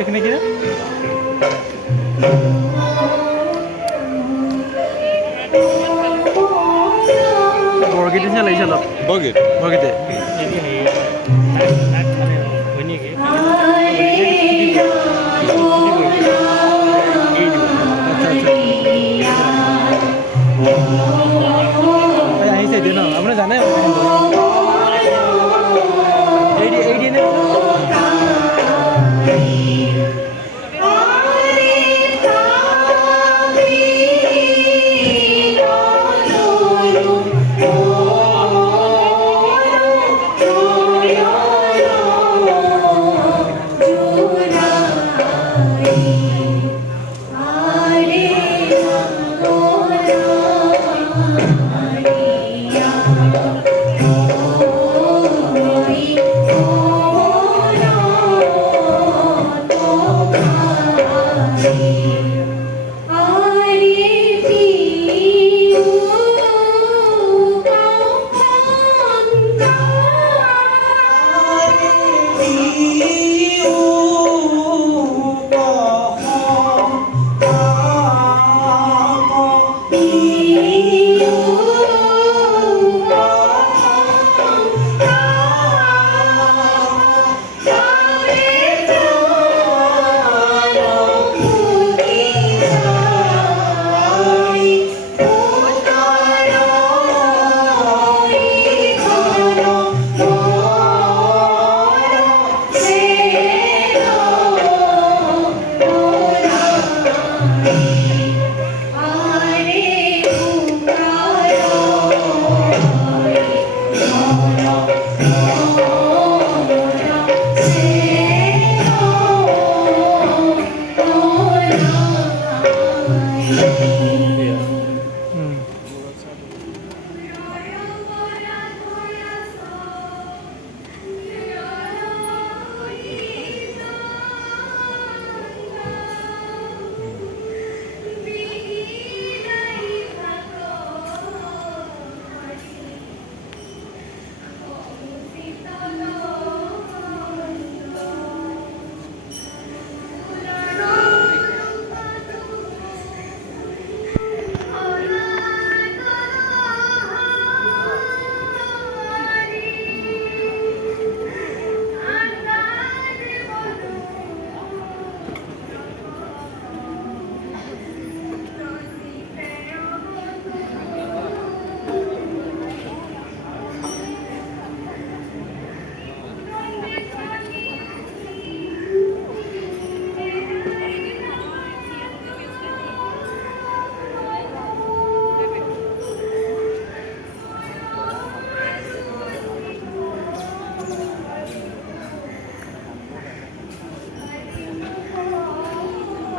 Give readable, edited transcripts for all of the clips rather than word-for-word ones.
এখানে কি বৰগীত নিচিনা লাগিছে অলপ। বৰগীতে আহিছে এইটো ন আপুনি জানে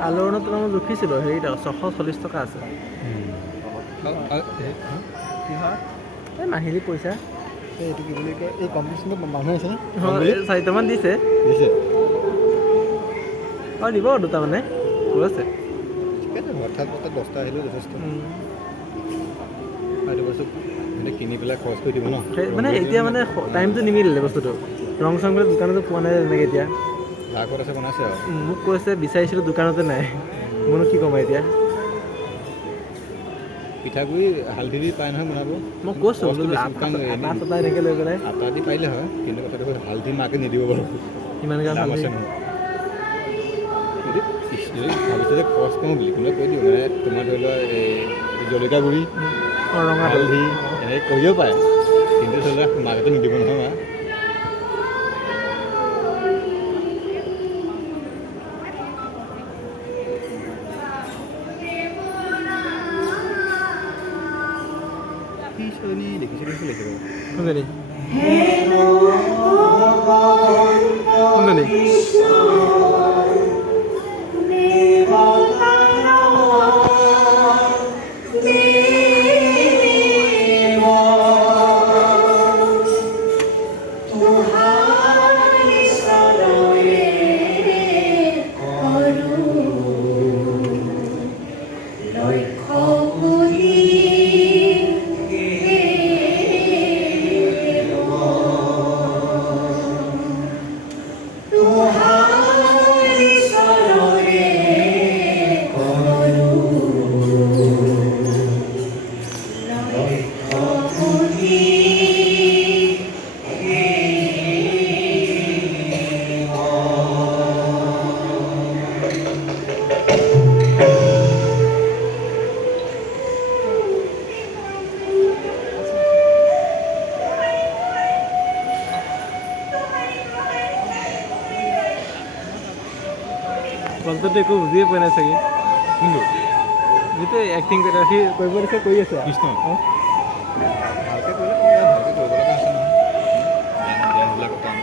আলোড়নটো মই জুখিছিলোঁ হেৰিত 640 টকা আছে। কি হয় এই মাহিলী পইচা এইটো কি বুলি কয় এই কম্পিটিশ্যনত মানুহ আহিছে নে চাৰিটামান দিছে দিছে আৰু দিব দুটা মানে কৈ আছে ঠিক আছে হঠাৎ 10টা আহিলেও যথেষ্ট এইটো বস্তু মানে কিনি পেলাই খৰচ কৰি দিব ন মানে এতিয়া মানে টাইমটো নিমিলিলে বস্তুটো ৰং চং বিলাক দোকানতো পোৱা নাই তেনেকৈ এতিয়া লাকত আছে বনাইছে আৰু মোক কৈছে বিচাৰিছিলোঁ দোকানতে নাই মোৰনো কি ক'ম এতিয়া পিঠাগুড়ি হালধি দি পাই নহয় বনাব মই কৈছোঁ আটা চাটা এনেকৈ লৈ পেলাই আটা দি পাৰিলে হয় কিন্তু কথাটো হ'ল হালধি মাকে নিদিব বাৰু ইমান গান দাম আছে নহয় যদি ভাবিছে যে খৰচ কৰোঁ বুলি কোনোবাই কৈ দিওঁ মানে তোমাৰ ধৰি লোৱা এই জলকীয়া গুড়ি ৰঙা হালধি এনেকৈ কৰিও পাৰে কিন্তু ধৰি লোৱা মাকেতো নিদিব নহয় মা দেখিছিলোঁ লাগিছে কোনজনী কোনজনী কলটো একো বুজিয়ে পোৱা নাই চাগে কিন্তু যিটো এক্টিং কৰি সি কৰিব দিছে কৰি আছে কৃষ্ণ ভালকৈ কৰিলে ভালকৈ কৰিব লগা আছে নহয় ডেন্সবিলাকৰ কাম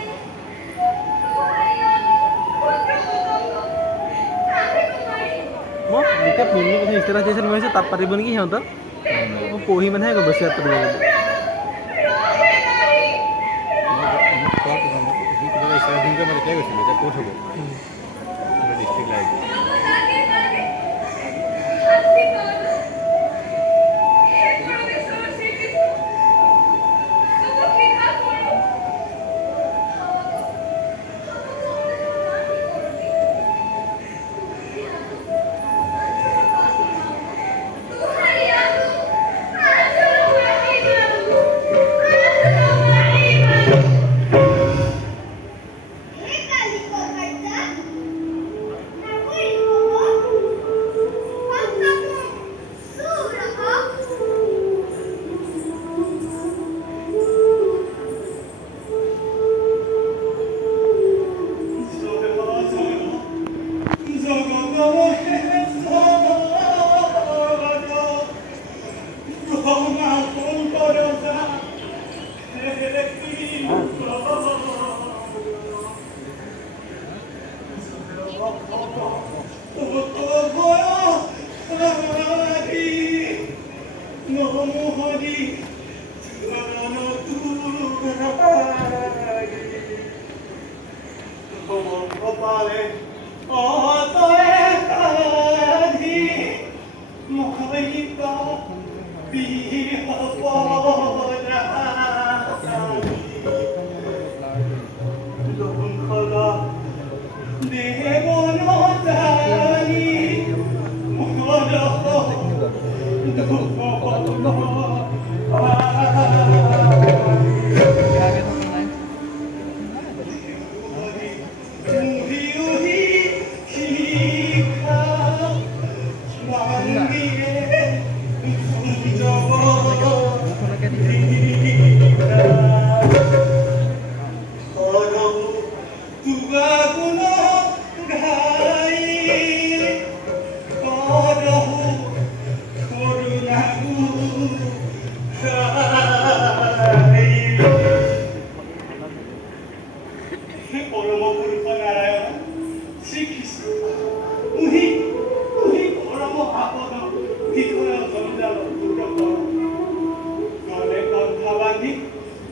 মই যেতিয়া ফিল্মৰ কথা ষ্টেটাছ দিছে মই ভাবিছোঁ তাত পাতিব নেকি সিহঁতৰ মই পঢ়ি মানেহে গম পাইছোঁ ইয়াত পাতিব বুলি মই তেতিয়াই গৈছিলোঁ এতিয়া ক'ত হ'ব district light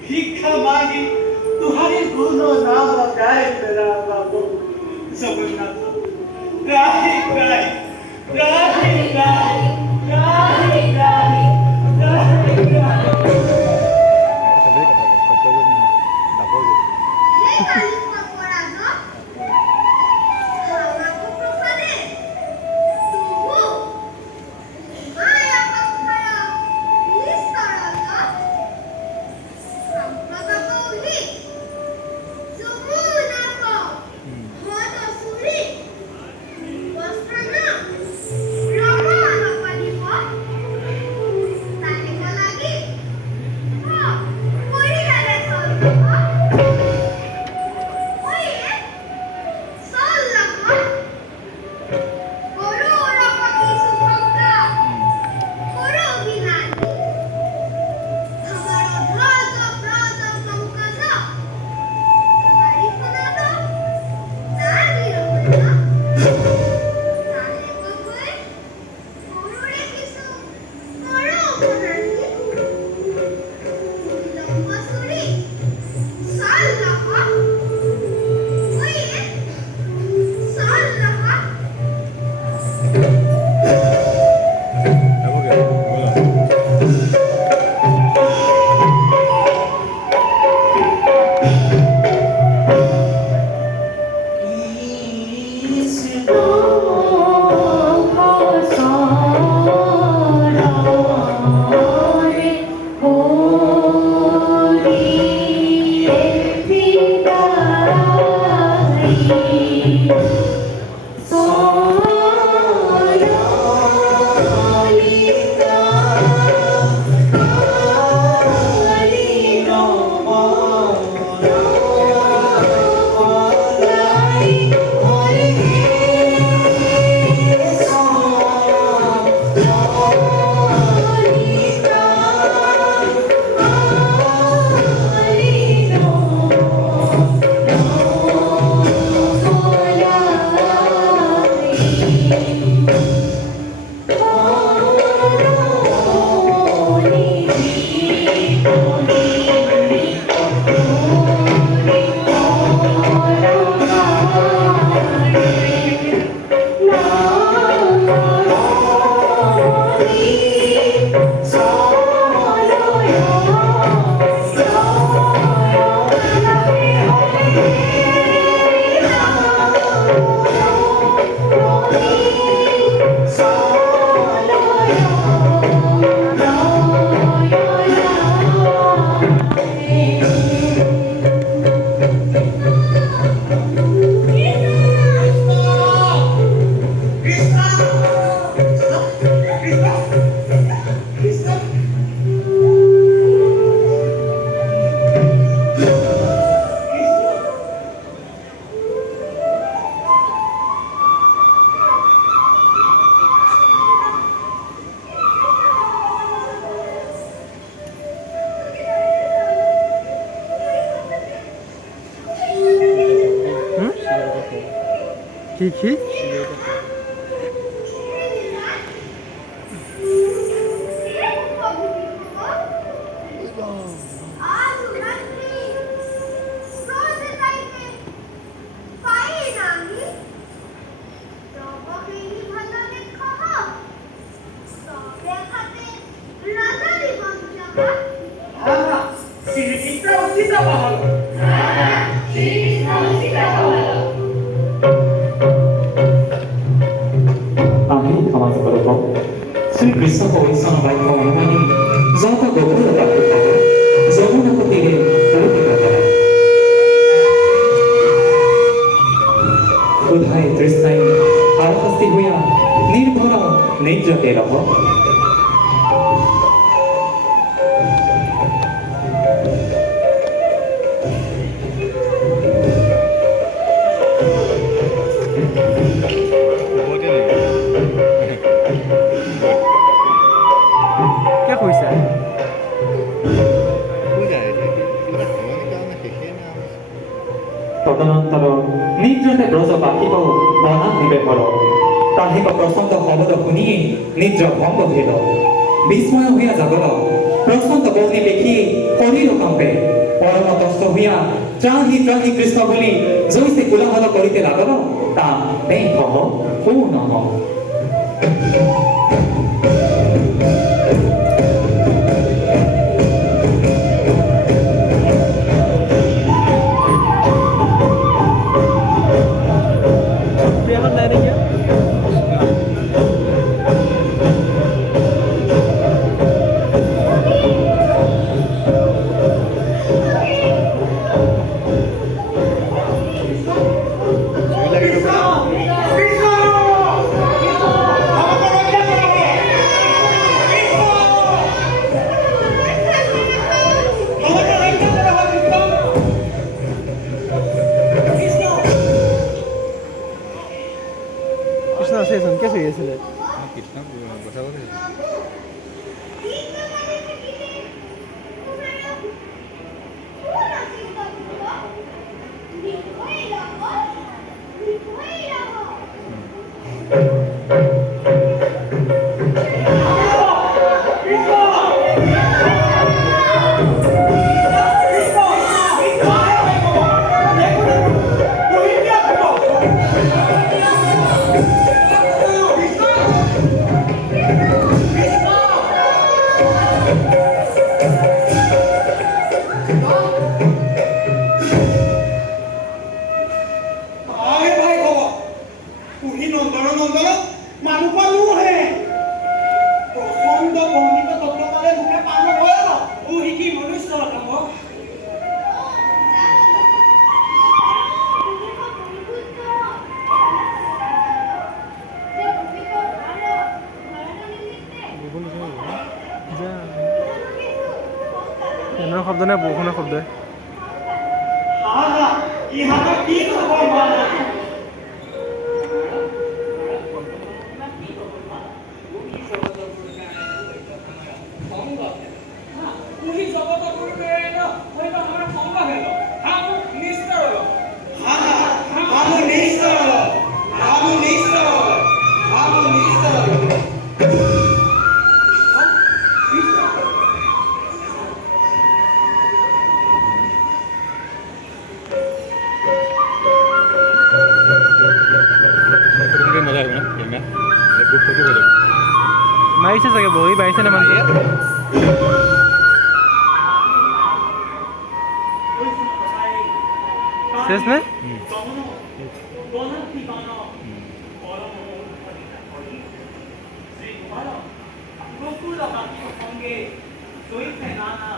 He Sendiri kata kata lu dapur gitu. Dapur gitu. Bola. Kiki? Krishna ko isang baik ko namani jauh gokul tak kita jauh nak tiri lalu kita jalan Udhai Trisnai arhasti huya nirbhara nejja ke raho क्या কৈছে তদনন্তর নিদ্রতে ব্রজ বাকিব মনা দিবে ভর তাহিক প্রসন্ত শব্দ শুনি নিদ্র ভঙ্গ ভেদ বিস্ময় হইয়া যাগল প্রসন্ত বগ্নি দেখি শরীর কম্পে পরম তস্ত ভূঞা ত্ৰাহি ত্ৰাহি কৃষ্ণ বুলি জৈছে কোলাহল কৰিতে লাগল তা তেই হব সৌ নহ প্ৰিয়াখন নাই নেকি কৃষ্ণ আছে চোন কে চুই আছিলে কৃষ্ণ কথা কৈছে ফেনৰ শব্দ নে বৰষুণৰ শব্দ মজা আহিব না কেমেৰা গ্ৰুপ ফটো হৈ যাব মাৰিছে চাগে বহি মাৰিছে নে মানুহ শেষ নে Soy Fernanda,